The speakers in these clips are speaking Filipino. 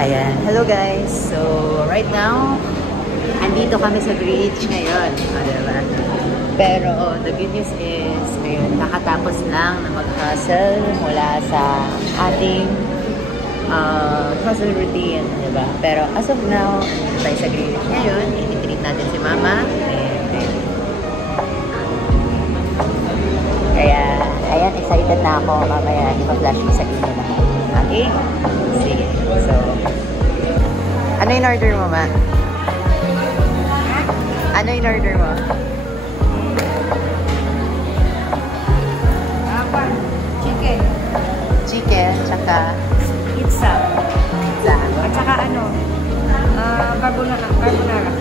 Ayan. Hello guys. So, right now, andito kami sa bridge ngayon. Diba? Pero, the good news is, ngayon, nakatapos lang na mag-hustle mula sa ating hustle routine. Diba? Pero, as of now, andito tayo sa bridge ngayon. I-treat natin si Mama. Kaya, ayan, excited na ako. Mamaya, ipa-flash ko sa inyo lahat. Okay? Sige. So, ano yung order mo, Ma? Ano yung order mo? Chicken. Chicken, tsaka Pizza. pizza. At saka ano? Carbonara. Carbonara.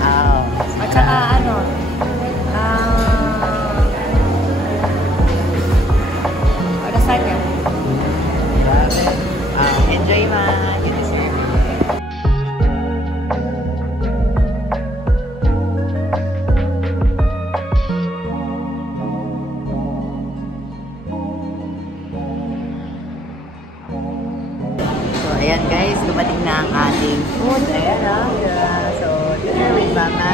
Oh. At saka ano? Lasagna. Enjoy, Ma. You deserve it. So, ayan guys, dumating na ang ating food. Ayan, so, dinner with Mama.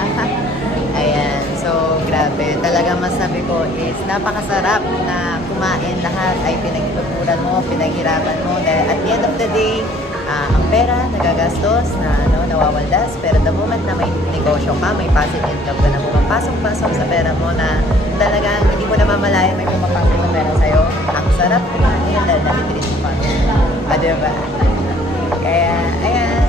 Ayan, so, grabe. Talaga masabi ko is napakasarap na kumain. Lahat ay pinagtuturan mo, pinaghirapan mo. Dahil at the end of the day, ang pera nagagastos, nawawaldas. Pero the moment na may negosyo ka, may passive income ka na pumapasok-pasok sa pera mo na talagang hindi mo namamalayan may pumapasok na pera sa'yo. Ang sarap kumain dahil nakitreat mo pa. Diba? Kaya, ayan.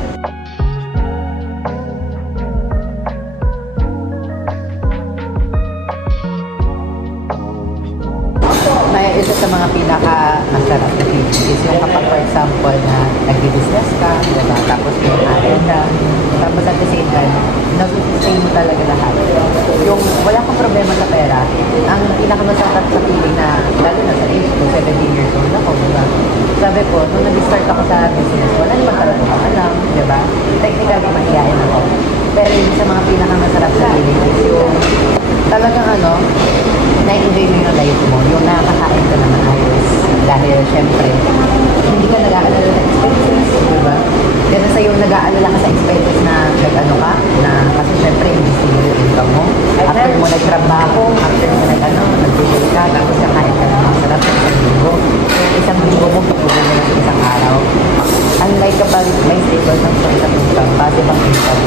May isa sa mga pinaka-masarap na thing is yung kapag for example na nag-business ka, diba? Tapos yung aral ka, tapos at the same time, nag-sustain mo talaga lahat. Yung wala kang problema sa pera, ang pinaka-masarap sa feeling na, lalo na sa age ko, 17 years old ako, diba? Sabi ko, nung nag-start ako sa business, wala naman talaga ako alam, diba? Technically, mahihayin ako. Pero yung sa mga pinaka-masarap sa feeling is yung talagang na-enjoy mo yung life mo, yung nakakain ka naman ayos. Dahil, syempre, hindi ka nag-aalala ng expenses, di ba? Kasi sa yung nag-aalala ka sa expenses na nag-ano ka, na kasi syempre, hindi stable yung income mo. After mo nagtrabaho, after mo nag-bibili ka, tapos kakain ka ng masarap sa isang linggo. Isang linggo mo, pagkubo mo ng isang araw. Unlike kapag may stable ng source of income, passive ang income,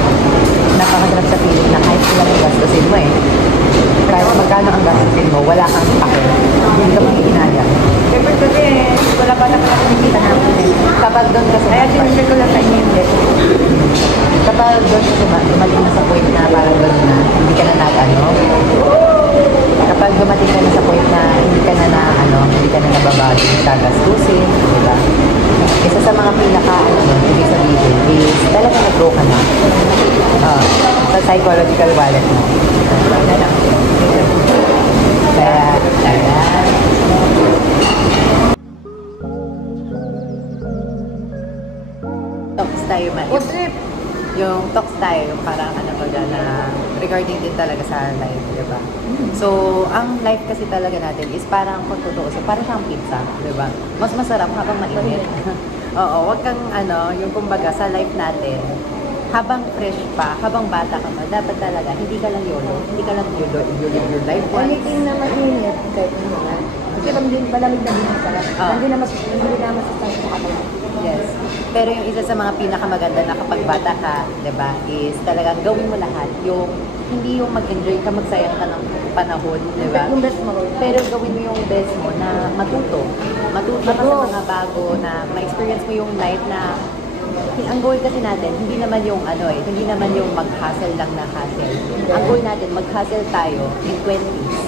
napakasarap sa feeling na kahit ilang gastusin mo kahit magkano ang gastusin mo, wala kang pake. Hindi ka maghihinayang. Siyempre kasi wala pa naman ako nakikita namin. Kapag doon kasi... Kaya sinishare ko lang sa inyo yung best. Kapag doon kasi dumating na sa point na parang doon na hindi ka na kapag dumating ka na sa point na hindi ka na hindi ka na nababago sa gastusin, di ba? Isa sa mga ibig sabihin is talaga nag-grow ka na sa psychological wallet mo. Kaya, talks tayo ba? Food trip. Yung talks tayo, yung parang na regarding din talaga sa life, di ba? So, ang life kasi talaga natin is parang kung totoo, parang siyang pizza, di ba? Mas masarap habang mainit. Oo, wag kang yung kumbaga sa life natin, habang fresh pa, habang bata ka pa, dapat talaga, hindi ka lang YOLO. Hindi ka lang YOLO, you live your life once. Anything na mainit, kahit ano yan. Kasi malamig na din masarap. Hindi na masasarap sa katawan. Yes. Pero yung isa sa mga pinakamaganda na kapag bata ka, diba, is talagang gawin mo lahat. Yung, hindi yung mag-enjoy ka, magsayang ka ng panahon, diba? Yung best mo. Pero gawin mo yung best mo na matuto. Matuto ka sa mga bago, na ma-experience mo yung life na ang goal kasi natin, hindi naman yung hindi naman yung mag-hustle lang na hustle. Ang goal natin, mag-hustle tayo in 20s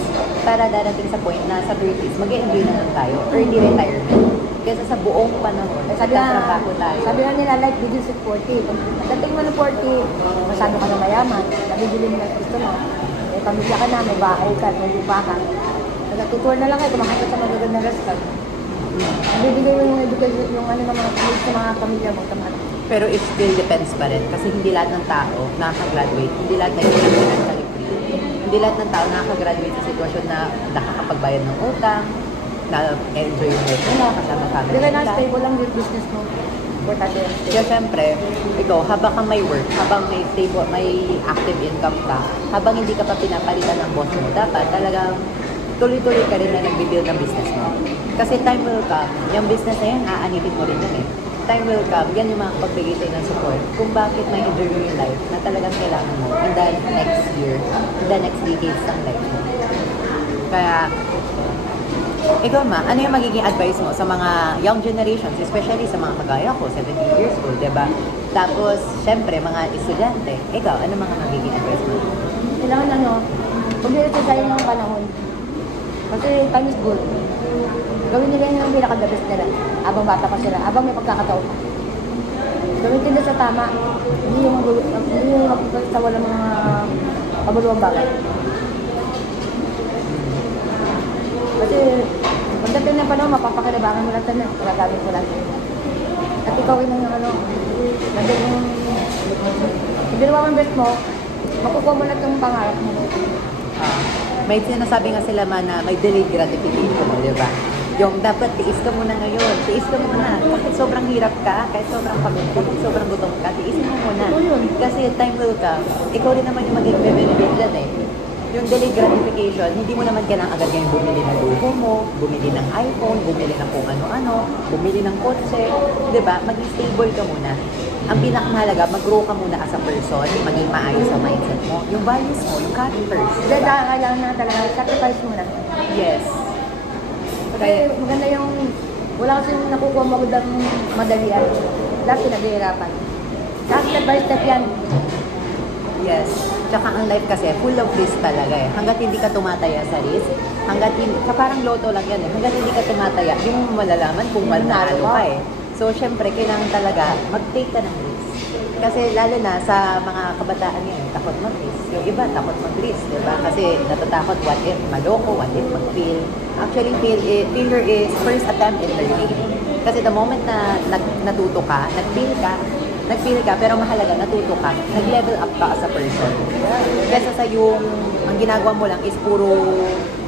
para darating sa point na sa 30s, mag-enjoy na lang tayo. Early retirement. Kasi sa buong panahon, nagtatrabaho tayo. Sabi nga nila, life begins at 40. Pagdating mo ng 40, masyado ka na mayaman, nabibili mo na gusto mo. May pamilya ka na, may bahay ka, may lupa ka. Nagtutour na lang kayo, kumakita sa magagandang restaurant. Nabibigay yung education, yung ng mga sa mga pamilya mo, tamad. Pero it still depends pa rin. Kasi hindi lahat ng tao nakaka-graduate. Hindi lahat ng financially free. Hindi lahat ng tao nakaka-graduate sa sitwasyon na nakakapagbayad ng utang, na-enjoy yung life nila, kasama family Hindi ka nila. na stable lang yung business mo. Importante yan. Kaya syempre, ikaw, habang ka may work, habang may stable, may active income ka, habang hindi ka pa pinapalitan ng boss mo, dapat talagang tuloy-tuloy ka rin na nag-build ng business mo. Kasi time will come, yung business na yan, aanipin mo rin yun eh. Time will come, yan yung mga pagbigay tayo ng support kung bakit may enjoy yung life na talagang kailangan mo in the next year, in the next decades ng life mo. Kaya, ikaw ma, ano yung magiging advice mo sa mga young generations, especially sa mga kagaya ko, 17 years old, diba? Tapos, syempre, mga estudyante, ikaw, ano mga magiging advice mo? Kailangan huwag nila tayo ng panahon. Kasi time is good. Gawin nila yung pinaka-the best nila. Habang bata pa sila, habang may pagkakataon. Gawin nila sa tama. Hindi yung sa walang mga pabuluang bagay. Kasi pagdating ng panahon, mapapakinabangan mo lang tayo. Magagamit mo lang. At ikaw yung kasi yung ginawa mo yung best mo, makukuha mo lang itong pangarap mo. May sinasabi nga sila man na may delayed gratification, di ba? Yung dapat tiis ka muna ngayon, tiis ka muna. Kahit sobrang hirap ka, kahit sobrang pagod ka, kahit sobrang gutom ka, tiisin mo muna. Kasi time will come, ikaw rin naman yung magiging benefit dyan eh. Yung delayed gratification, hindi mo naman kailangan agad yung bumili ng luho mo, bumili ng iPhone, bumili ng kung ano-ano, bumili ng kotse, di ba? Maging stable ka muna. Ang pinakamahalaga, mag-grow ka muna as a person, maging maayos sa mindset mo. Yung values mo, yung characters. Dahil kailangan na talaga, sacrifice mo na. Yes. Kasi maganda yung, wala kasi nakukuha mo agad ang madalian. Lahat pinaghihirapan. Lahat step by step yan. Yes. Tsaka ang life kasi, full of risk talaga eh. Hanggat hindi ka tumataya sa risk, parang loto lang yan eh. Hanggat hindi ka tumataya, hindi mo malalaman kung manalo ka eh. So, syempre, kailangan talaga mag-take ka ng risk. Kasi lalo na sa mga kabataan ngayon, takot mag-risk. Yung iba, takot mag-risk, di ba? Kasi natatakot, what if maloko, what if mag-fail. Actually, failure is first attempt in learning. Kasi the moment na natuto ka, nag-fail ka, pero mahalaga, natuto ka, nag-level up ka as a person. Kesa sa ang ginagawa mo lang is puro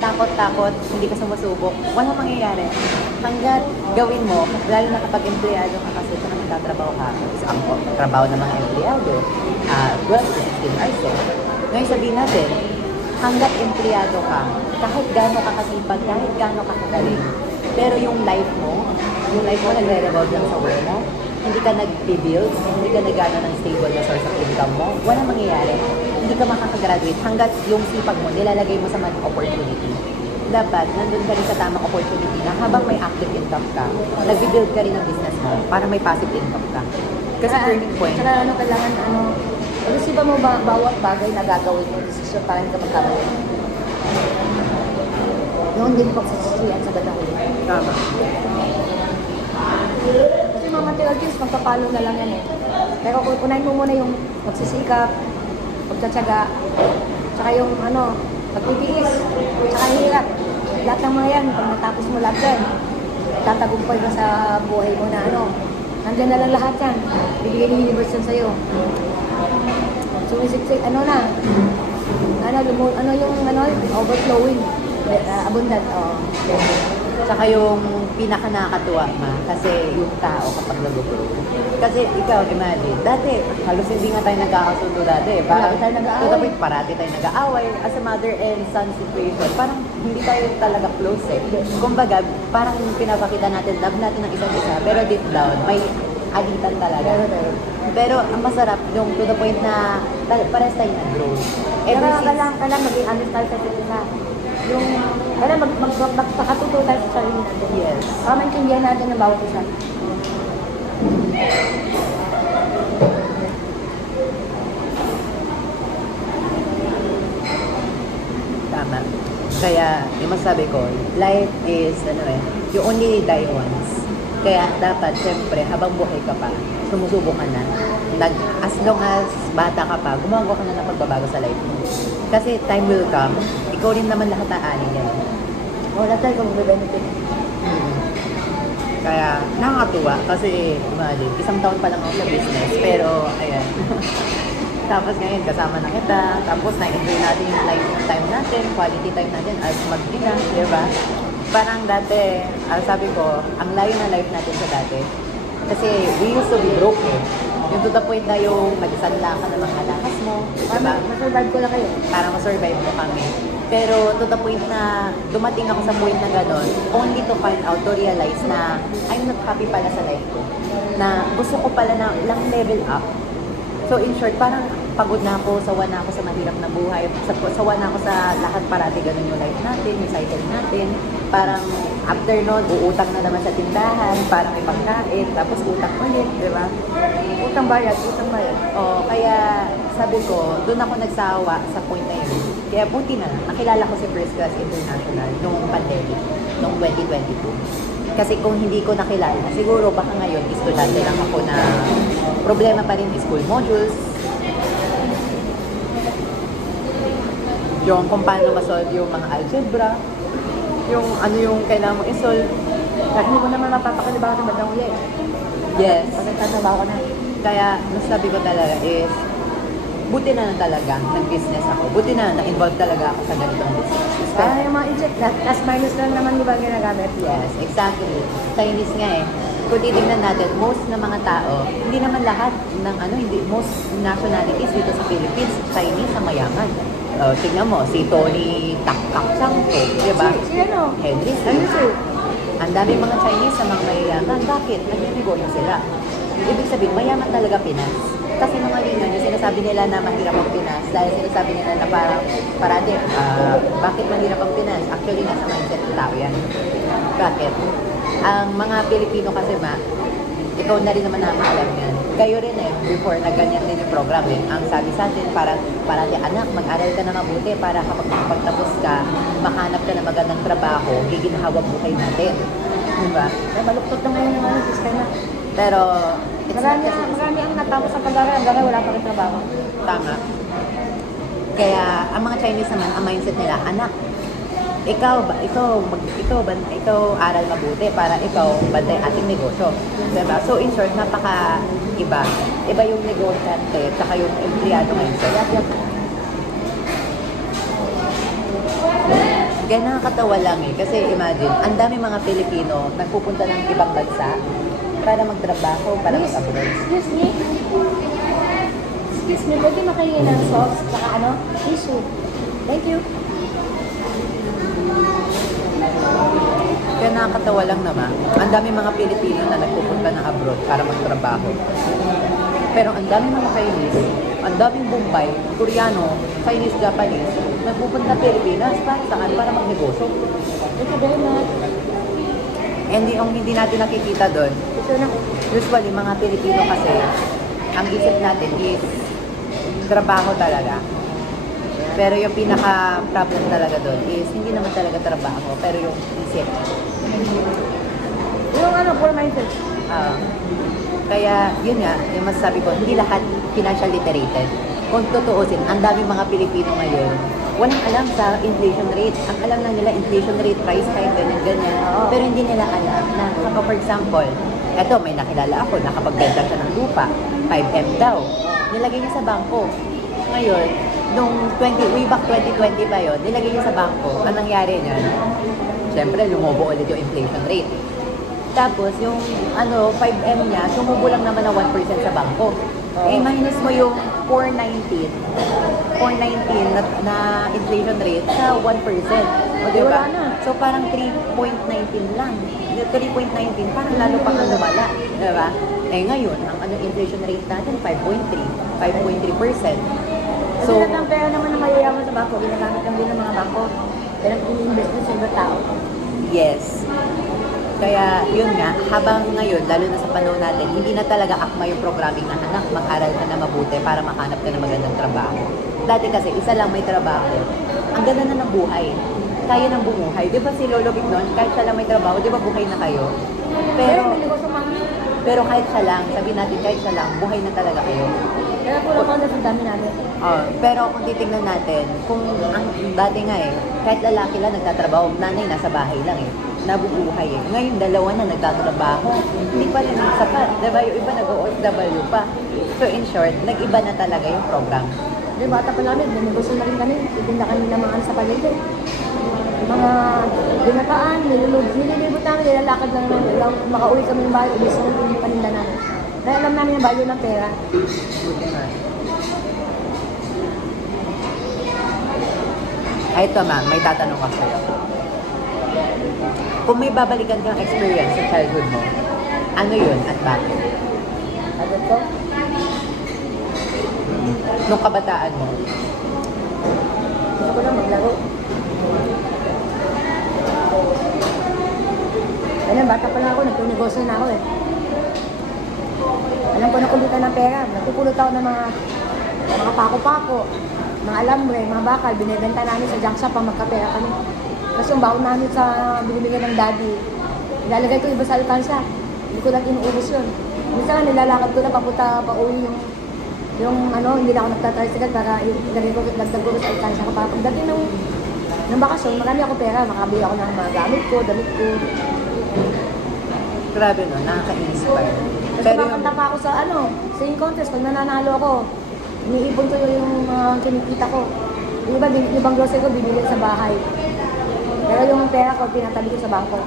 takot-takot, hindi ka sumusubok, walang mangyayari. Hanggat gawin mo, lalo na kapag empleyado ka kasi kung nagtatrabaho ka, is ang trabaho ng mga empleyado, 12 to 16 hours eh. Ngayon sabihin natin, hanggat empleyado ka, kahit gaano ka kasipag, kahit gaano ka kagaling, pero yung life mo nagre-revolve lang sa work mo, hindi ka nag-build, hindi ka nag-ano ng stable na source of income mo, walang mangyayari. Hindi ka makakagraduate hanggat yung sipag mo, nilalagay mo sa maling opportunity. Dapat, nandun ka rin sa tamang opportunity na habang may active income ka, nag-build ka rin ng business mo para may passive income ka. Kasi turning point. Saka kailangan, pag-isipa mo bawat bagay na gagawin mo, desisyon para hindi ka magkamali. Yung hindi mo pagsisisiyan sa ganda ulit. Tama. Kasi mga material things, magpapalo na lang yan eh. Pero unahin mo muna yung magsisikap, pagtsatsaga, tsaka yung pagtitiis, tsaka hirap. Lahat ng mga yan, pag natapos mo lahat yan, tatagumpay ka sa buhay mo na nandyan na lang lahat yan. Bibigay ng universe yan sa'yo. Sumisiksik, overflowing, abundant, Saka yung pinaka nakakatuwa kasi yung tao kapag nag-grow. Kasi ikaw, imagine, dati, halos hindi nga tayo nagkakasundo dati. Parati tayo nag-aaway. To the point, parati tayo nag-aaway. As a mother and son situation, parang hindi tayo talaga close eh. Kumbaga, parang pinapakita natin, love natin ng isa't isa, pero deep down, may alitan talaga. Pero ang masarap, yung to the point na parehas tayo nag-grow. Kailangan maging honest tayo sa isa. Yung, kailangan magpakatuto tayo sa sarili natin. Yes. Para maintindihan natin ang bawat isa. Tama. Kaya, yung masabi ko, life is, you only die once. Kaya dapat, syempre, habang buhay ka pa, sumusubok ka na. As long as bata ka pa, gumagawa ka na ng pagbabago sa life mo. Kasi time will come, ikaw rin naman lahat aanin yan. Wala tayo kung benefit. Kaya, nakakatuwa kasi, imagine, isang taon pa lang ako sa business, pero, ayan. Tapos ngayon, kasama na kita, tapos na-enjoy natin yung time natin, quality time natin as mag-ina, di ba? Parang dati, sabi ko, ang layo na life natin sa dati. Kasi we used to be broke eh. Yung to the point na yung magsanla ka ng mga alahas mo, diba? Masurvive ko na kayo. Para ma-survive mo kami. Pero to the point na dumating ako sa point na gano'n, only to find out, to realize na I'm not happy pala sa life ko. Na gusto ko pala na lang level up. So in short, parang pagod na ako, sawa na ako sa mahirap na buhay, sawa na ako sa lahat parati ganun yung life natin, yung cycle natin. Parang after nun, uutang na naman sa tindahan, parang may pagkain, tapos utang ulit, di ba? Utang bayad, utang bayad. O, kaya sabi ko, doon ako nagsawa sa point na yun. Kaya buti na, nakilala ko si First Class International nung pandemic, nung 2022. Kasi kung hindi ko nakilala, siguro baka ngayon, estudyante lang ako na problema pa rin school modules. Yung kung paano masolve yung mga algebra, yung ano yung kailangan mo isolve. Kahit hindi ko naman mapapakalibakan ng bandang uli. Yes. Kasi tatrabaho ko na. Kaya, masabi ko talaga is, buti na lang talaga, nag-business ako. Buti na na-involve talaga ako sa ganitong business. Yung mga eject, plus minus lang naman di ba ginagamit? Yes, exactly. Chinese nga eh. Kung titignan natin, most ng mga tao, hindi naman lahat ng most nationalities dito sa Philippines, Chinese ang mayaman. Tingnan mo, si Tony Takak Changko, di ba? Si ano? Henry Ano siya? Ang dami mga Chinese sa mga mayayaman. Bakit? Nag-negosyo sila. Ibig sabihin, mayaman talaga Pinas. Kasi nung alina, yung sinasabi nila na mahirap ang Pinas, dahil sinasabi nila na parati, bakit mahirap ang Pinas? Actually, nasa mindset ng tao yan. Bakit? Ang mga Pilipino kasi ikaw na rin naman nakakaalam yan. Kayo rin eh, before na ganyan din yung program eh. Ang sabi sa atin, parati anak, mag-aral ka na mabuti para kapag makapagtapos ka, makahanap ka na magandang trabaho, giginhawa buhay natin. Diba? Maluktot na ngayon yung sistema. Pero, it's not kasi Marami ang natapos sa pag-aaral, hanggang ngayon wala pa rin trabaho. tama. Kaya, ang mga Chinese naman, ang mindset nila, anak, ikaw aral mabuti para ikaw bantay ating negosyo. Diba? So, in short, napaka-iba. Iba yung negosyante, tsaka yung empleyado ngayon. So, kaya nakakatawa lang eh. Kasi imagine, ang dami mga Pilipino nagpupunta ng ibang bansa para magtrabaho, para mag-abroad. Excuse me? Excuse me, pwede makahingi ng sauce, saka tissue. Thank you. Kaya nakakatawa lang naman. Ang dami mga Pilipino na nagpupunta ng abroad para magtrabaho. Pero ang dami mga Chinese, ang daming Bombay, Koreano, Chinese, Japanese, nagpupunta Pilipinas para saan? Para magnegosyo. Thank you very much. Hindi natin nakikita doon. Ito na. Usually, mga Pilipino kasi, ang isip natin is trabaho talaga. Pero yung pinaka-problem talaga doon is hindi naman talaga trabaho, pero yung isip. Yung poor mindset. Kaya, yun nga, yung masasabi ko, hindi lahat financial literated. Kung tutuusin, ang daming mga Pilipino ngayon, walang alam sa inflation rate. Ang alam lang nila, inflation rate, price hike, ganyan. Pero hindi nila alam na, for example, eto, may nakilala ako, nakapagbenta siya ng lupa, 5M daw. Nilagay niya sa bangko. Ngayon, way back 2020 pa yun, nilagay niya sa bangko. Anong nangyari niyan? Siyempre, lumobo ulit yung inflation rate. Tapos, yung 5M niya, sumubo lang naman ng 1% sa bangko. Minus mo yung 419 na inflation rate sa 1%. O, diba? So, parang 3.19 lang. 3.19, parang lalo pa kang lumala. Diba? Ngayon, ang inflation rate natin, 5.3%. So, ang pera naman ng mayayaman sa bangko, ginagamit lang din ng mga bangko. Pero ini-invest din sa ibang tao. Yes. Kaya yun nga, habang ngayon, lalo na sa panahon natin, hindi na talaga akma yung programming na anak, mag-aral ka na mabuti para makahanap ka ng magandang trabaho. Dati kasi, isa lang may trabaho. Ang ganda na ng buhay. Kaya ng bumuhay. Di ba si Lolo Vic noon, kahit siya lang may trabaho, di ba buhay na kayo? Pero kahit siya lang, sabihin natin kahit siya lang, buhay na talaga kayo. Kaya po lang sa dami namin. Pero kung titignan natin, kung ang dati nga kahit lalaki lang nagtatrabaho, nanay nasa bahay lang nabubuhay Ngayon, dalawa na nagtatrabaho. Hindi pa rin sapat. Diba? Yung iba nag-OFW pa. So, in short, nag-iba na talaga yung program. Di Kasi bata pa namin, binigosyo na rin kami. Titinda kami ng mga ano sa palengke. Mga ginataan, nililibot namin, nilalakad lang namin. Makauwi kami ng bahay, ubis na yung paninda namin. Kaya alam namin yung value ng pera. Buti nga. Ay, ito ma'am, may tatanong ako sa'yo. Kung may babalikan kang experience sa childhood mo, ano yun at bakit? Sabi ko, Nung kabataan mo, gusto ko lang maglaro. Ayun, bata pa lang ako, nagtunegosyo na ako eh. Alam ko na kumita ng pera. Nagpupulot ako ng mga pako-pako, mga alambre, mga bakal. Binibenta namin sa junk shop pang magkapera kami. Tapos yung baon namin sa binibigyan ng daddy, ilalagay ko iba sa alkansa. Hindi ko lang inuubos yun. Minsan nga nilalakad ko na papunta pa uwi yung ano, hindi na ako nagtatricycle para ilagay ko, dagdag ko sa alkansa ko. Para pagdating ng bakasyon, marami ako pera. Makabili ako ng mga gamit ko, damit ko. grabe no, nakaka-inspire. Kasi Pero makanta pa ako sa singing contest. Pag nananalo ako, iniipon ko yung kinikita ko. Yung ibang grocery ko, binili sa bahay. Pero yung pera ko, tinatabi ko sa bangko.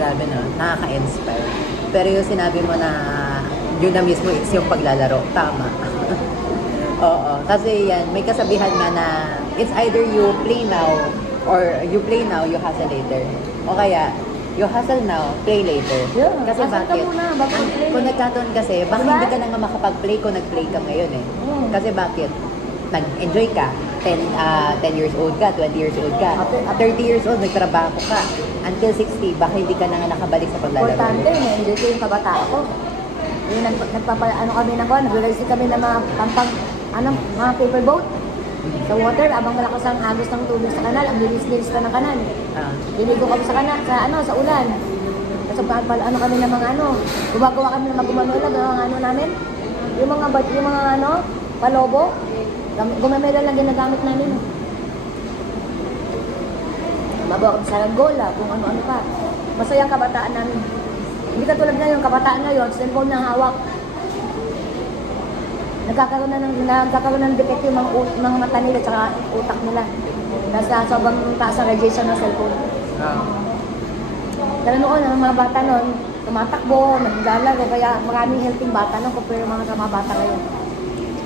grabe no, nakaka-inspire. Pero yung sinabi mo na yun na mismo is yung paglalaro, tama. Oo, kasi yan, may kasabihan nga na it's either you play now or you play now, you hustle later. O kaya, you hustle now, play later. Yeah, Kasi hustle ka bakit? muna, bago mag-play. Kung nagkataon kasi, baka Diba? hindi ka na nga makapag-play kung nag-play ka ngayon eh. Mm. Kasi bakit? Nag-enjoy ka. 10 years old ka, 20 years old ka. 30 years old, nagtrabaho ka. Until 60, baka hindi ka na nga nakabalik sa paglalaro. Importante, na-enjoy ko yung kabataan ko. Yung kami ng nag-release kami ng mga mga paper boat. Sa water, abang malakas ang agos ng tubig sa kanal, ang linis-linis pa ng kanal. Ah. Diligo kami sa kanal, sa ulan. Kasi kami ng mga gumagawa kami ng magumamela, ng namin. Yung mga palobo, gumamela lang ginagamit namin. Mabawa kami sa Angola, kung ano-ano pa. Masaya ang kabataan namin. Hindi katulad na yung kabataan ngayon, cellphone na hawak. Nagkakaroon ng defect yung mga mata nila at utak nila. Dahil sobrang taas ang radiation ng cellphone. Dahil noon, ang mga bata noon, tumatakbo, naglalaro, kaya maraming healthy bata noon compare mga bata ngayon.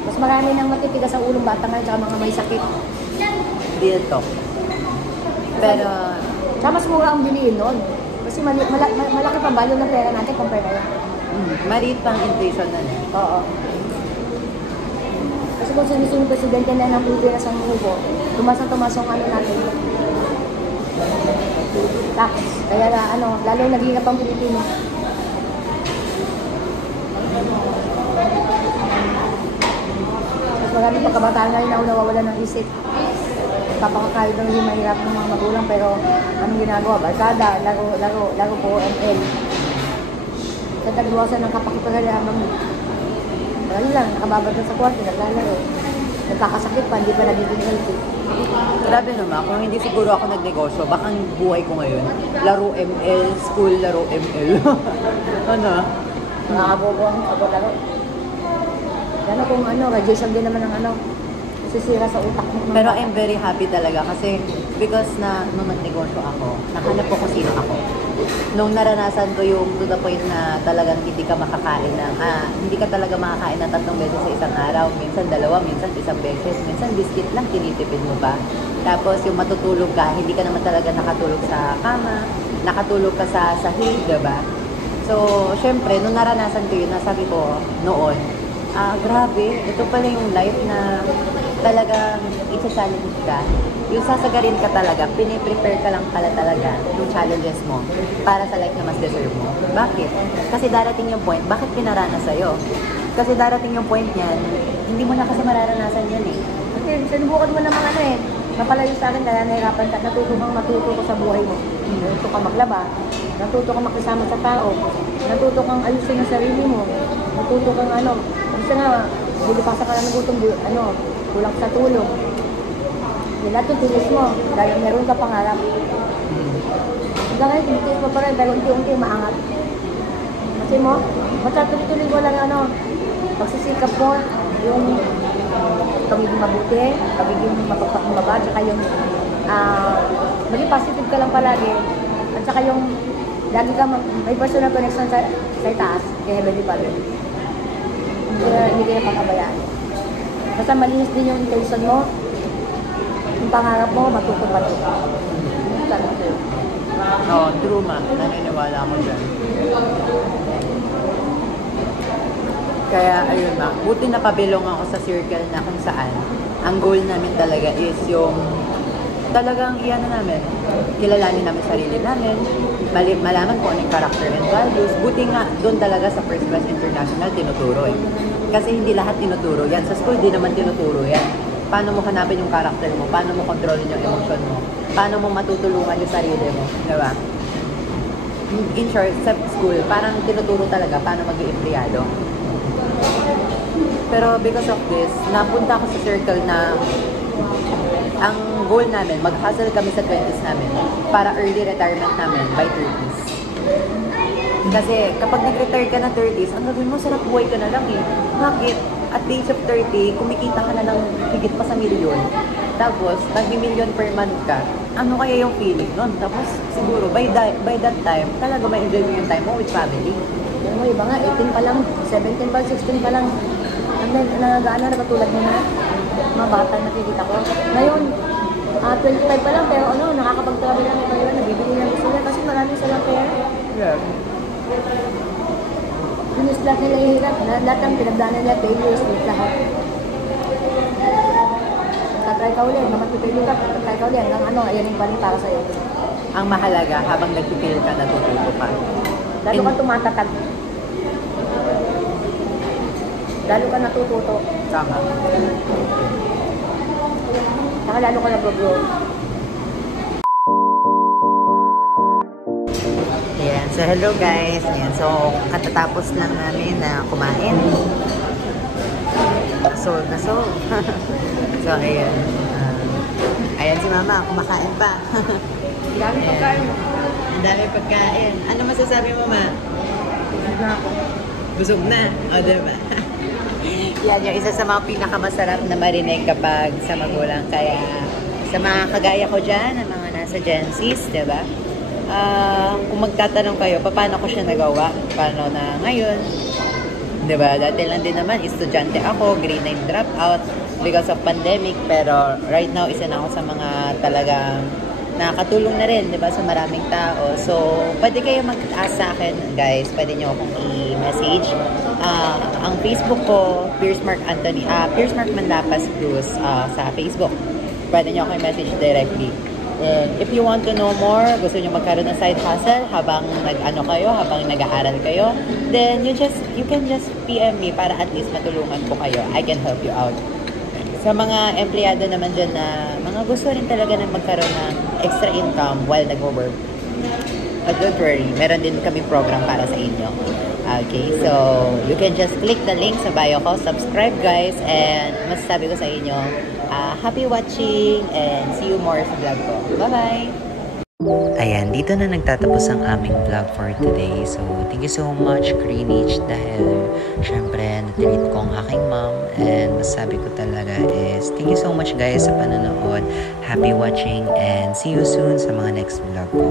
Mas marami nang matitigas ang ulong bata ngayon at mga may sakit. Deal talk. Pero, Mas mura ang bilihin noon. Kasi malaki pa value ng pera natin compare ngayon. maliit pang inflation na eh. Oo. Kasi kung sino yung presidente na ng Pilipinas ang umubo, tumas ang natin. Tax. Kaya lalo nag-iingat ang Pilipino. Mas marami pa kabataan ngayon na nawawala ng isip. Papakakain ng hindi mahirap ng mga magulang, pero anong ginagawa? Barkada, laro po ML. Sa tagluwasan ng kapakipagalihan ng ano lang, nakababad na sa kwarto, naglalaro. Nagkakasakit pa, hindi pa nagiging healthy. Grabe naman, kung hindi siguro ako nagnegosyo, baka ang buhay ko ngayon, laro ML, school, laro ML. Ano? Nakakabobo ang laro. Gano'n kung radiation din naman ng sisira sa utak mo. Pero I'm very happy talaga kasi because nung nagnegosyo ako, nahanap ko kung sino ako. Nung naranasan ko yung to the point na talagang hindi ka makakain hindi ka talaga makakain ng 3 beses sa isang araw, minsan 2, minsan 1 beses, minsan biscuit lang, tinitipid mo ba? Tapos yung matutulog ka, hindi ka naman talaga nakatulog sa kama, nakatulog ka sa sahig, diba? So, syempre, nung naranasan ko yun, nasabi ko noon, grabe, ito pala yung life na talagang isa-challenge ka. Yung sasagarin ka talaga, piniprepare ka lang pala talaga yung challenges mo para sa life na mas deserve mo. Bakit? Kasi darating yung point, bakit pinaranas sa'yo? Kasi darating yung point niyan, hindi mo na kasi mararanasan yan eh. Kasi sinubukan mo naman napalayo sa akin kaya nahirapan ka, matuto ko sa buhay mo. Natuto ka maglaba, natuto ka makisama sa tao, natuto kang ayusin ang sarili mo, natuto kang kasi nga, bulipasa ka na ng gutom, kulang sa tulog. Yun natin, tinis mo, dahil meron ka pangarap. Hanggang ngayon, tinitiis mo pa rin, dahil unti-unti maangat. Kasi basta tuloy-tuloy ko lang, pagsisikap mo, yung pagiging mabuti, pagiging mapagpakumbaba, tsaka yung maging positive ka lang palagi, at saka yung lagi ka may personal connection sa itaas, kay Heavenly Father. Hindi kayo pakabayaan. Basta malinis din yung intention mo, yung pangarap mo, matutupad mo. Oo, true ma. Naniniwala ako dyan. Kaya ayun ma, buti napabilong ako sa circle na kung saan ang goal namin talaga is yung talagang iyan na namin, kilalanin namin sarili namin, malaman kung ano yung character and values. Buti nga, doon talaga sa First Class International tinuturo eh. Kasi hindi lahat tinuturo yan. Sa school, di naman tinuturo yan. Paano mo hanapin yung character mo? Paano mo kontrolin yung emotion mo? Paano mo matutulungan yung sarili mo? Diba? In short, sa school, parang tinuturo talaga paano maging empleyado. Pero because of this, napunta ako sa circle na ang goal namin, mag-hustle kami sa 20s namin para early retirement namin by 30s. Kasi kapag nag-retire ka na 30s, ang gagawin mo, sarap buhay ka na lang eh. Bakit? At the age of 30, kumikita ka na ng higit pa sa milyon. Tapos, nag-million per month ka. Ano kaya yung feeling nun? Tapos, siguro, by that time, talaga may enjoy mo yung time mo with family. Yung iba nga, 18 pa lang, 17 pa, 16 pa lang. Nag-ano, nakatulad mo na. Mga bata nakikita ko. Ngayon, 25 pa lang, pero ano, nakakapag-travel lang ito yun, nabibili ng gusto niya kasi maraming silang pera. Yeah. Yun lahat nila ihirap, lahat ng pinagdaanan nila, failures, lahat. Tatry ka ulit, mamatipili ka, tatry ka ulit, hanggang ano, ayan yung balik para sa'yo. Ang mahalaga, habang nagpipil ka, natututo ka. Lalo ka tumatatag. Lalo ka natututo. Tama. Saka lalo ka nag-grow. Yan. So, hello guys. Yan. So, katatapos lang namin na kumain. So. So, ayan. Ayan si mama, kumakain pa. Ang dami pagkain. Ang dami pagkain. Ano masasabi mo, ma? Busog na ako. Busog na. O, diba? Yan yung isa sa mga pinakamasarap na marinig kapag sa magulang. Kaya sa mga kagaya ko dyan, ang mga nasa Gen Zs, diba? Kung magtatanong kayo, paano ko siya nagawa? Paano na ngayon? Diba? Dati lang din naman, estudyante ako, grade 9 dropout because of pandemic. Pero right now, isa na ako sa mga talagang nakakatulong na rin, diba? Sa maraming tao. So, pwede kayo mag-ask sa akin, guys. Pwede nyo akong i-message. Ang Facebook ko, Pierce Mark Manlapas Cruz sa Facebook. Pwede nyo ako i-message directly. If you want to know more, gusto nyo magkaroon ng side hustle habang habang nag-aaral kayo, then you can just PM me para at least matulungan ko kayo. I can help you out. Sa mga empleyado naman dyan na mga gusto rin talaga na magkaroon ng extra income while nag-work, don't worry, meron din kami program para sa inyo. Okay, so you can just click the link sa bio ko, subscribe guys, and masasabi ko sa inyo, happy watching and see you more sa vlog ko. Bye-bye! Ayan, dito na nagtatapos ang aming vlog for today. So, thank you so much, Greenwich, dahil syempre na-treat ko ang aking mom. And masasabi ko talaga is thank you so much guys sa panonood. Happy watching and see you soon sa mga next vlog ko.